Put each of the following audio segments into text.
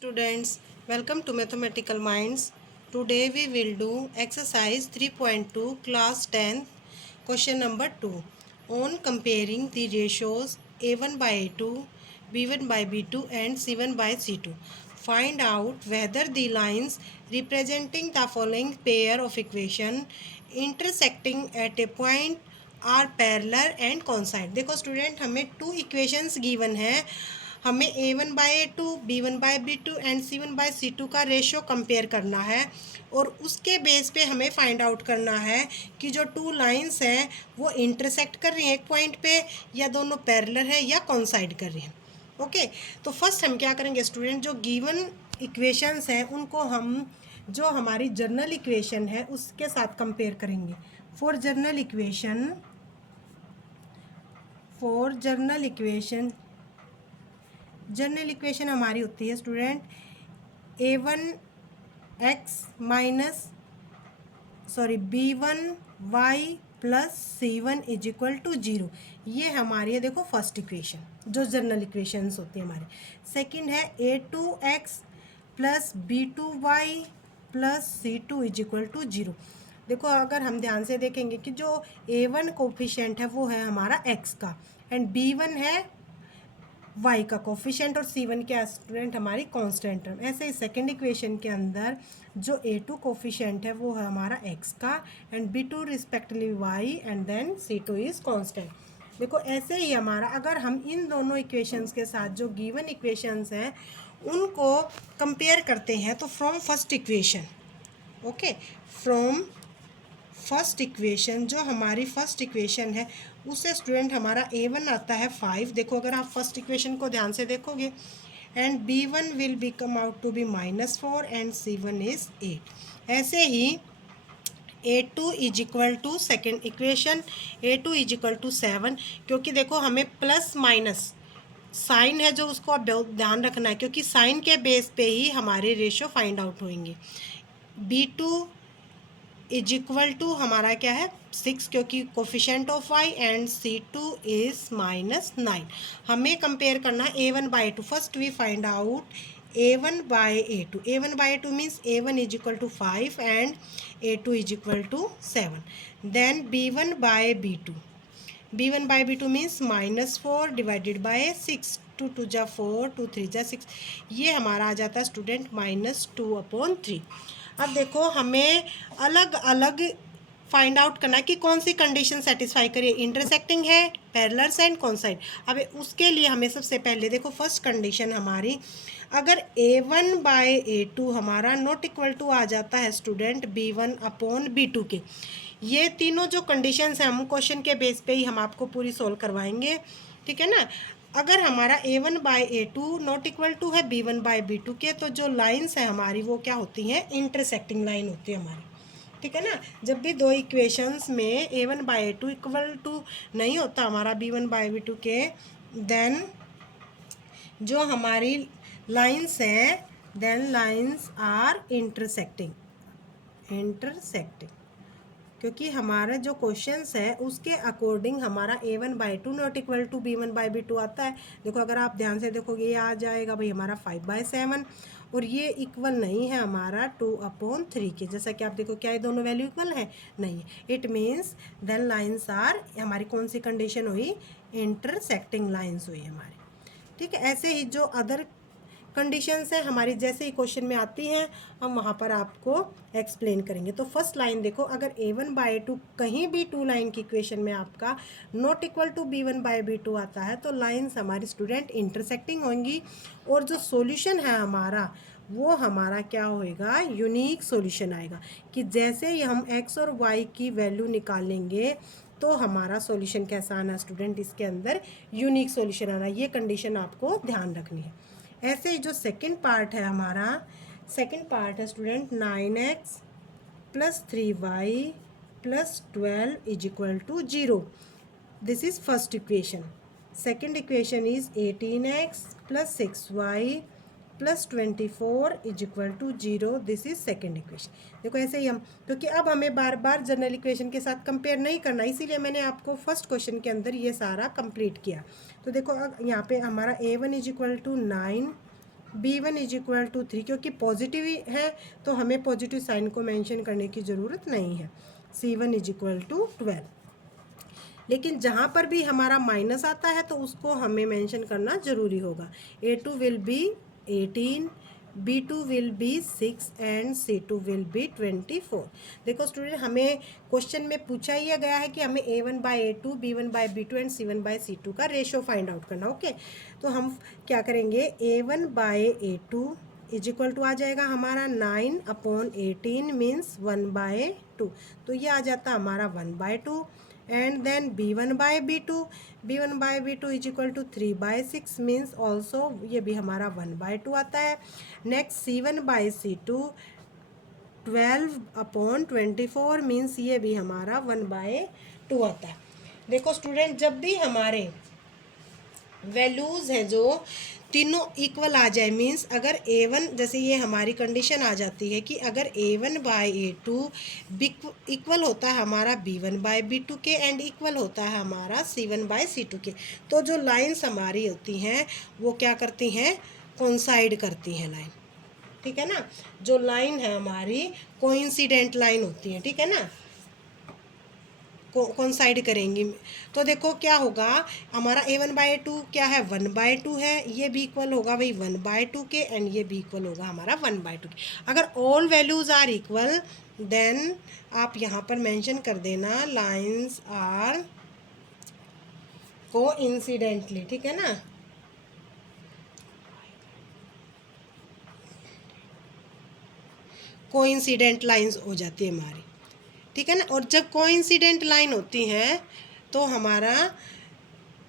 Students, welcome to Mathematical Minds. Today we will do exercise 3.2 class 10 question number 2 on comparing the ratios A1 by A2, B1 by B2 and C1 by C2. Find out whether the lines representing the following pair of equation intersecting at a point are parallel and coincide. देखो student, हमें two equations given है। हमें A1 by A2, B1 by B2 and C1 by C2 का ratio compare करना है और उसके base पे हमें फाइंड आउट करना है कि जो टू लाइंस हैं वो इंटरसेक्ट कर रही हैं एक पॉइंट पे, या दोनों पैरेलल है या कॉन्साइड कर रही हैं। ओके, तो फर्स्ट हम क्या करेंगे स्टूडेंट, जो गिवन इक्वेशंस हैं उनको हम जो हमारी जर्नल इक्वेशन है उसके साथ कंपेयर करेंगे। For general equation general equation हमारी होती है student B1y plus C1 is equal to 0। ये हमारी है, देखो फर्स्ट इक्वेशन जो जनरल इक्वेशंस होती है हमारी। सेकंड है A2x plus B2y plus C2 is equal to 0। देखो अगर हम ध्यान से देखेंगे कि जो A1 कोफिशिएंट है वो है हमारा x का एंड B1 है y का कोफिशिएंट और C1 क्या स्टूडेंट हमारी कांस्टेंट टर्म। ऐसे ही सेकंड इक्वेशन के अंदर जो A2 कोफिशिएंट है वो है हमारा x का and B2 respectively y and then C2 is constant. देखो ऐसे ही हमारा अगर हम इन दोनों इक्वेशंस के साथ जो गिवन इक्वेशंस हैं उनको कंपेयर करते हैं तो from first equation, okay, from first equation, जो हमारी फर्स्ट इक्वेशन है उससे स्टूडेंट हमारा A1 आता है 5। देखो अगर आप फर्स्ट इक्वेशन को ध्यान से देखोगे and B1 will be come out to be -4 and C1 is 8। ऐसे ही A2 is equal to second equation, A2 is equal to 7, क्योंकि देखो हमें प्लस माइनस साइन है जो उसको आप ध्यान रखना है क्योंकि साइन के बेस पे ही हमारे रेशियो फाइंड आउट होंगे। B2 इज इक्वल टू हमारा क्या है 6, क्योंकि coefficient of y and C2 is -9। हमें कंपेयर करना A1 by A2। First we find out A1 by A2। A1 by A2 means A1 is equal to 5 and A2 is equal to 7। Then B1 by B2, B1 by B2 means -4 divided by 6, 2 2 जा 4, 2 3 जा 6, ये हमारा आ जाता है student -2/3। अब देखो हमें अलग अलग फाइंड आउट करना है कि कौन सी कंडीशन सेटिस्फाई करिए, इंटरसेक्टिंग है, पैरेलल एंड कॉन्साइड। अब उसके लिए हमें सबसे पहले देखो फर्स्ट कंडीशन हमारी, अगर A1 by A2 हमारा नॉट इक्वल टू आ जाता है स्टूडेंट B1/B2 के, ये तीनों जो कंडीशंस हैं हम क्वेश्चन के बेस पे ही हम आपको पूरी सोल्व करवाएंगे, ठीक है ना। अगर हमारा A1 by A2 not equal to है B1 by B2 के, तो जो लाइंस हैं हमारी वो क्या होती हैं, इंटरसेक्टिंग लाइन होती है हमारी, ठीक है ना। जब भी दो इक्वेशंस में A1 by A2 equal to नहीं होता हमारा B1 by B2 के, देन जो हमारी लाइंस हैं देन लाइंस आर इंटरसेक्टिंग, क्योंकि हमारा जो क्वेश्चंस है उसके अकॉर्डिंग हमारा A1 by A2 not equal to B1 by B2 आता है। देखो अगर आप ध्यान से देखोगे ये आ जाएगा भाई हमारा 5/7 और ये इक्वल नहीं है हमारा 2/3 के। जैसा कि आप देखो क्या ये दोनों वैल्यू इक्वल है, नहीं है। It means then lines are, हमारी कौन सी कंडीशन हुई, इंटरसेक्टिंग लाइंस हुई हमारी, ठीक है। ऐसे ही जो अदर कंडीशंस है हमारी जैसे ही क्वेश्चन में आती हैं हम वहाँ पर आपको एक्सप्लेन करेंगे। तो फर्स्ट लाइन देखो, अगर A1 by A2 कहीं भी टू लाइन की इक्वेशन में आपका not equal to B1 by B2 आता है तो लाइंस हमारी स्टूडेंट इंटरसेक्टिंग होंगी और जो सॉल्यूशन है हमारा वो हमारा क्या होएगा, यूनिक सॉल्यूशन आएगा। कि जैसे ही हम x और y की वैल्यू निकालेंगे तो हमारा सॉल्यूशन कैसा आना स्टूडेंट, इसके अंदर यूनिक सॉल्यूशन आना, ये कंडीशन आपको ध्यान रखनी है। ऐसे ही जो सेकंड पार्ट है हमारा, सेकंड पार्ट है student 9x plus 3y plus 12 is equal to 0। This is first equation. Second equation is 18x plus 6y plus 24 is equal to 0। This is second equation. देखो ऐसे ही हम, क्योंकि अब हमें बार बार जनरल इक्वेशन के साथ कंपेयर नहीं करना, इसीलिए मैंने आपको फर्स्ट क्वेश्चन के अंदर ये सारा कंप्लीट किया। तो देखो अब यहाँ पे हमारा A1 is equal to 9 B1 is equal to 3, क्योंकि पॉजिटिव है तो हमें पॉजिटिव साइन को मेंशन करने की ज़रूरत नहीं है। C1 is equal to 12। लेकिन जहाँ पर भी हमारा माइनस आता है तो उसको हमें मेंशन करना ज़रूरी होगा। A2 will B 18, B2 will be 6 and C2 will be 24। देखो स्टूडेंट, हमें क्वेश्चन में पूछा ही गया है कि हमें A1 by A2, B1 by B2 and C1 by C2 का रेशो फाइंड आउट करना। ओके, तो हम क्या करेंगे, A1 by A2 is equal to आ जाएगा हमारा 9/18 मीन्स 1/2, तो ये आ जाता हमारा 1/2। And then B1 by B2 is equal to 3/6 means also ये भी हमारा 1/2 आता है। Next C1 by C2 12/24 means ये भी हमारा 1/2 आता है। देखो स्टूडेंट, जब भी हमारे वैल्यूज़ हैं जो तीनों इक्वल आ जाए, मीन्स अगर A1, जैसे ये हमारी कंडीशन आ जाती है कि अगर A1 बाई A2 इक्वल होता है हमारा B1 बाई B2 के एंड इक्वल होता है हमारा C1 बाई C2 के, तो जो लाइंस हमारी होती हैं वो क्या करती हैं, कोइंसाइड करती हैं लाइन। ठीक है ना, जो लाइन है हमारी कोइंसिडेंट लाइन होती है। ठीक है ना, कोइंसाइड करेंगी। तो देखो क्या होगा, हमारा A1 बाई A2 क्या है, 1/2 है, ये भी इक्वल होगा भाई 1/2 के एंड ये भी इक्वल होगा हमारा 1/2 के। अगर all values are equal then आप यहाँ पर मेंशन कर देना लाइंस आर कोइंसिडेंटली। ठीक है ना, कोइंसिडेंट लाइंस हो जाती है हमारी। ठीक है ना, और जब कोइंसिडेंट लाइन होती हैं तो हमारा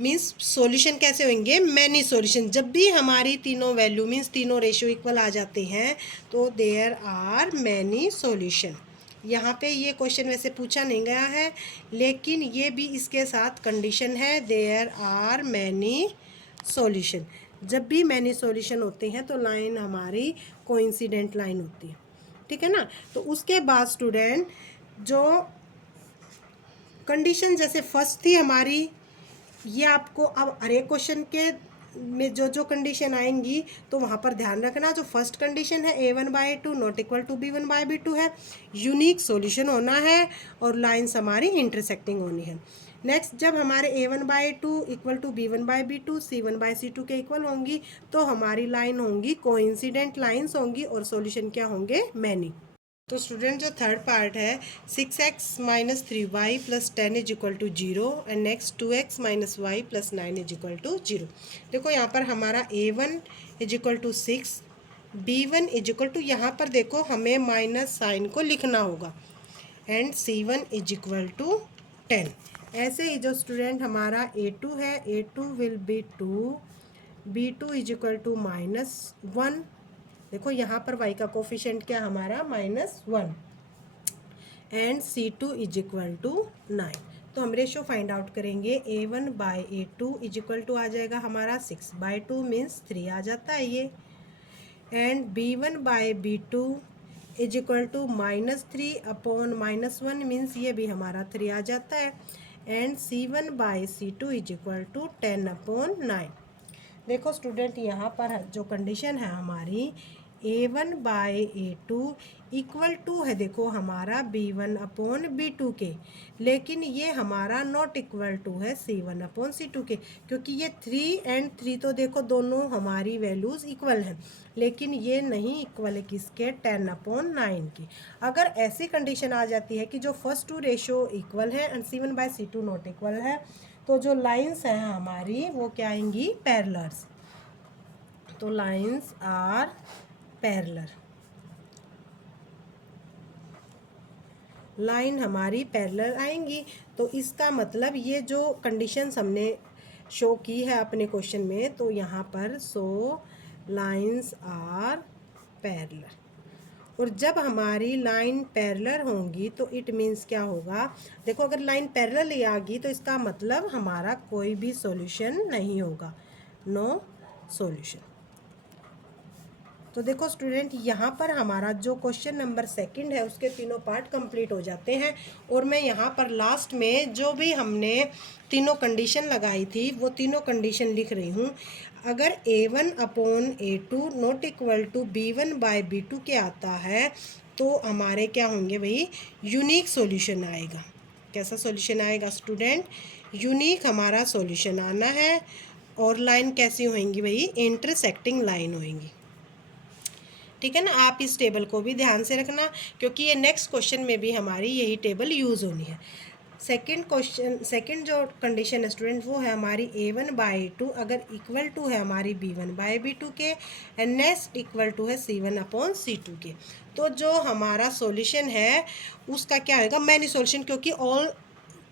मीन्स सॉल्यूशन कैसे होंगे, मैनी सॉल्यूशन। जब भी हमारी तीनों वैल्यू मीन्स तीनों रेशियो इक्वल आ जाते हैं तो देयर आर मैनी सॉल्यूशन। यहाँ पे ये क्वेश्चन वैसे पूछा नहीं गया है, लेकिन ये भी इसके साथ कंडीशन है, देयर आर मैनी सॉल्यूशन। जब भी मैनी सॉल्यूशन होते हैं तो लाइन हमारी कोइंसिडेंट लाइन होती है। ठीक है ना, तो उसके बाद स्टूडेंट जो कंडीशन जैसे फर्स्ट थी हमारी, ये आपको अब हर एक क्वेश्चन के में जो जो कंडीशन आएंगी तो वहाँ पर ध्यान रखना। जो फर्स्ट कंडीशन है A1 by two not equal to B1 by B2 है, यूनिक सॉल्यूशन होना है और लाइंस हमारी इंटरसेक्टिंग होनी है। नेक्स्ट, जब हमारे A1 by two equal to B1 by B2 C1 by C2 के इक्वल होंगी तो हमारी लाइन होंगी कोइंसिडेंट लाइंस होंगी और सॉल्यूशन क्या होंगे, मैनी। तो स्टूडेंट, जो थर्ड पार्ट है 6x minus 3y plus 10 is equal to 0 and next 2x minus y plus 9 is equal to 0। देखो यहाँ पर हमारा A1 is equal to 6, B1 is equal to, यहाँ पर देखो हमें माइनस साइन को लिखना होगा, and C1 is equal to 10। ऐसे ही जो स्टूडेंट हमारा A2 है, A2 will be 2, B2 is equal to -1। देखो यहाँ पर y का कोफिशिएंट क्या हमारा -1 and C2 is equal to 9। तो हम रेशो फाइंड आउट करेंगे, A1 by A2 is equal to आ जाएगा हमारा 6/2 मीन्स 3 आ जाता है ये, and B1 by B2 is equal to -3/-1 means ये भी हमारा 3 आ जाता है, and C1 by C2 is equal to 10/9। देखो स्टूडेंट, यहाँ पर जो कंडीशन है हमारी A1 by A2 equal to है देखो हमारा B1/B2 के, लेकिन ये हमारा नॉट इक्वल टू है C1/C2 के, क्योंकि ये 3 एंड 3 तो देखो दोनों हमारी वैल्यूज़ इक्वल हैं, लेकिन ये नहीं इक्वल है किसके, 10/9 की। अगर ऐसी कंडीशन आ जाती है कि जो फर्स्ट टू रेशो इक्वल है and C1 by C2 not equal है, तो जो लाइंस हैं हमारी वो क्या आएंगी, पैरेलल्स। तो लाइंस आर पैरेलल, लाइन हमारी पैरेलल आएंगी। तो इसका मतलब ये जो कंडीशंस हमने शो की है अपने क्वेश्चन में, तो यहाँ पर लाइंस आर पैरेलल। और जब हमारी लाइन पैरेलल होंगी तो इट मीन्स क्या होगा, देखो अगर लाइन पैरेलल ही आ गई तो इसका मतलब हमारा कोई भी सॉल्यूशन नहीं होगा, नो सॉल्यूशन। तो देखो स्टूडेंट, यहाँ पर हमारा जो क्वेश्चन नंबर सेकंड है उसके तीनों पार्ट कंप्लीट हो जाते हैं। और मैं यहाँ पर लास्ट में जो भी हमने तीनों कंडीशन लगाई थी वो तीनों कंडीशन लिख रही हूँ। अगर A1/A2 not equal to B1/B2 के आता है तो हमारे क्या होंगे भाई, यूनिक सॉल्यूशन आएगा। कैसा सॉल्यूशन आएगा स्टूडेंट, यूनिक हमारा सॉल्यूशन आना है। और लाइन कैसी होंगी भाई, इंटरसेक्टिंग लाइन होंगी। ठीक है ना, आप इस टेबल को भी ध्यान से रखना क्योंकि ये नेक्स्ट क्वेश्चन में भी हमारी यही टेबल यूज़ होनी है। सेकंड क्वेश्चन, सेकंड जो कंडीशन है स्टूडेंट वो है हमारी A1/A2 अगर इक्वल टू है हमारी B1/B2 के, एंड नेक्स्ट इक्वल टू है C1/C2 के। तो जो हमारा सॉल्यूशन है उसका क्या होगा, मैनी सॉल्यूशन, क्योंकि all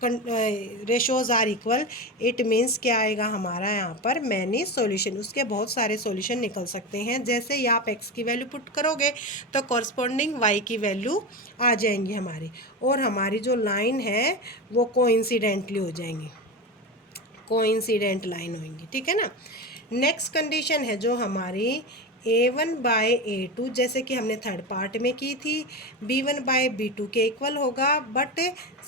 ratios are equal, it means क्या आएगा हमारा यहाँ पर मैनी सॉल्यूशन। उसके बहुत सारे सॉल्यूशन निकल सकते हैं। जैसे ही आप x की वैल्यू पुट करोगे तो कॉरस्पॉन्डिंग y की वैल्यू आ जाएंगी हमारी, और हमारी जो लाइन है वो कोइंसिडेंटली हो जाएंगी, कोइंसिडेंट लाइन होंगी। ठीक है ना। नेक्स्ट कंडीशन है जो हमारी A1/A2, जैसे कि हमने थर्ड पार्ट में की थी, B1/B2 के इक्वल होगा बट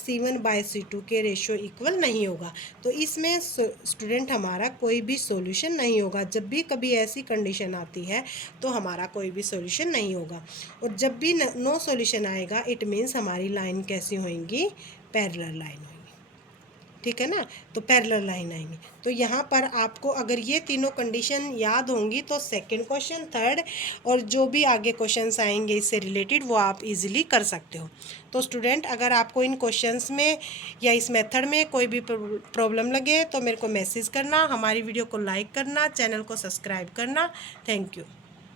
C1/C2 के रेशियो इक्वल नहीं होगा। तो इसमें स्टूडेंट हमारा कोई भी सॉल्यूशन नहीं होगा। जब भी कभी ऐसी कंडीशन आती है तो हमारा कोई भी सॉल्यूशन नहीं होगा। और जब भी नो सॉल्यूशन आएगा इट मीन्स हमारी लाइन कैसी होंगी, पैरेलल लाइन होगी। ठीक है ना, तो पैरेलल लाइन आएंगी। तो यहाँ पर आपको अगर ये तीनों कंडीशन याद होंगी तो सेकंड क्वेश्चन, थर्ड और जो भी आगे क्वेश्चंस आएंगे इससे रिलेटेड वो आप इजीली कर सकते हो। तो स्टूडेंट, अगर आपको इन क्वेश्चंस में या इस मेथड में कोई भी प्रॉब्लम लगे तो मेरे को मैसेज करना, हमारी वीडियो को लाइक करना, चैनल को सब्सक्राइब करना। Thank you.